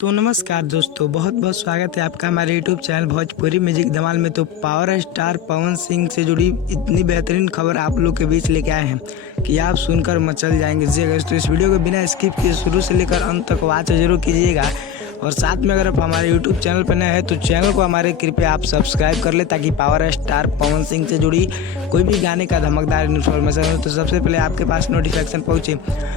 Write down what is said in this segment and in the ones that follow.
तो नमस्कार दोस्तों, बहुत बहुत स्वागत है आपका हमारे यूट्यूब चैनल भोजपुरी म्यूजिक धमाल में। तो पावर स्टार पवन सिंह से जुड़ी इतनी बेहतरीन खबर आप लोग के बीच लेके आए हैं कि आप सुनकर मचल जाएंगे। जी अगर तो इस वीडियो को बिना स्किप किए शुरू से लेकर अंत तक वॉच जरूर कीजिएगा। और साथ में अगर आप हमारे यूट्यूब चैनल पर नए हैं तो चैनल को हमारे कृपया आप सब्सक्राइब कर ले, ताकि पावर स्टार पवन सिंह से जुड़ी कोई भी गाने का धमकदार इन्फॉर्मेशन हो तो सबसे पहले आपके पास नोटिफिकेशन पहुंचे।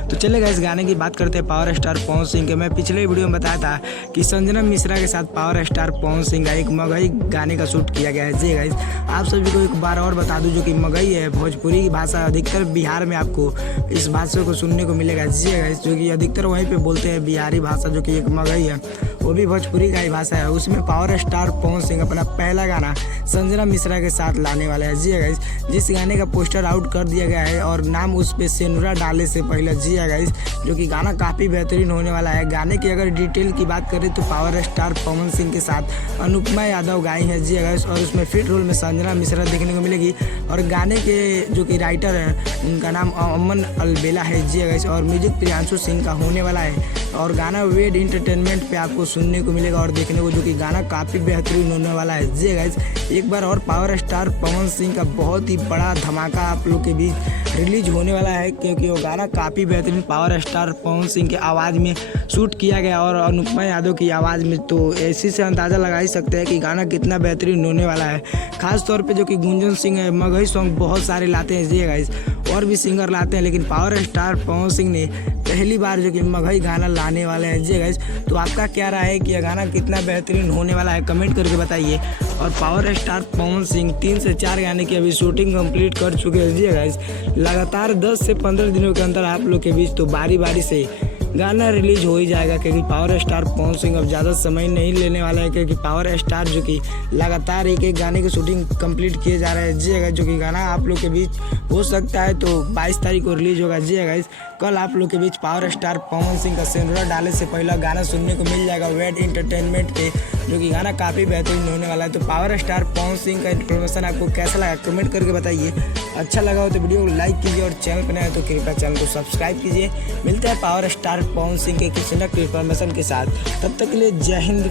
तो चलेगा इस गाने की बात करते हैं पावर स्टार पवन सिंह के। मैं पिछले वीडियो में बताया था कि संजना मिश्रा के साथ पावर स्टार पवन सिंह का एक मगही गाने का शूट किया गया है। जी गाइस, आप सभी को एक बार और बता दूं, जो कि मगही है भोजपुरी की भाषा, अधिकतर बिहार में आपको इस भाषा को सुनने को मिलेगा। जी गाइस, जो कि अधिकतर वहीं पे बोलते हैं बिहारी भाषा, जो कि एक मगही है, वो भी भोजपुरी का ही भाषा है। उसमें पावर स्टार पवन सिंह अपना पहला गाना संजना मिश्रा के साथ लाने वाला है। जी गाइस, जिस गाने का पोस्टर आउट कर दिया गया है और नाम उस पे सेनुरा डाले से पहले। जी गाइस, जो कि गाना काफ़ी बेहतरीन होने वाला है। गाने की अगर डिटेल की बात करें तो पावर स्टार पवन सिंह के साथ अनुपमा यादव गाई है। जी गाइस, और उसमें फिट रोल में संजना मिश्रा देखने को मिलेगी। और गाने के जो कि राइटर हैं उनका नाम अमन अलबेला है। जी गाइस, और म्यूजिक प्रियांशु सिंह का होने वाला है। और गाना वेड इंटरटेनमेंट पे आपको सुनने को मिलेगा और देखने को, जो कि गाना काफ़ी बेहतरीन होने वाला है। जी गाइस, एक बार और पावर स्टार पवन सिंह का बहुत ही बड़ा धमाका आप लोग के बीच रिलीज होने वाला है, क्योंकि वो गाना काफ़ी बेहतरीन पावर स्टार पवन सिंह के आवाज़ में शूट किया गया और अनुपमा यादव की आवाज़ में। तो ऐसे से अंदाज़ा लगा ही सकते हैं कि गाना कितना बेहतरीन होने वाला है। खास तौर पे जो कि गुंजन सिंह है, मगही सॉन्ग बहुत सारे लाते हैं। जी गाइस, और भी सिंगर लाते हैं, लेकिन पावर स्टार पवन सिंह ने पहली बार जो कि मगही गाना लाने वाले हैं। जी गाइस, तो आपका क्या राय है कि यह गाना कितना बेहतरीन होने वाला है, कमेंट करके बताइए। और पावर स्टार पवन सिंह 3 से 4 गाने की अभी शूटिंग कंप्लीट कर चुके हैं। जी गाइस, लगातार 10 से 15 दिनों के अंदर आप लोग के बीच तो बारी बारी से गाना रिलीज हो ही जाएगा, क्योंकि पावर स्टार पवन सिंह अब ज़्यादा समय नहीं लेने वाला है, क्योंकि पावर स्टार जो कि लगातार एक एक गाने की शूटिंग कंप्लीट किए जा रहे हैं। जी गाइस, जो कि गाना आप लोग के बीच हो सकता है तो 22 तारीख को रिलीज होगा। जी गाइस, कल आप लोग के बीच पावर स्टार पवन सिंह का सेनुरा डाले से पहला गाना सुनने को मिल जाएगा वेड इंटरटेनमेंट पे, जो कि गाना काफ़ी बेहतरीन होने वाला है। तो पावर स्टार पवन सिंह का इन्फॉर्मेशन आपको कैसा लगा, कमेंट करके बताइए। अच्छा लगा हो तो वीडियो को लाइक कीजिए, और चैनल पर नए हैं तो कृपया चैनल को सब्सक्राइब कीजिए। मिलते हैं पावर स्टार पवन सिंह के किसी न किसी इन्फॉर्मेशन के साथ, तब तक के लिए जय हिंद।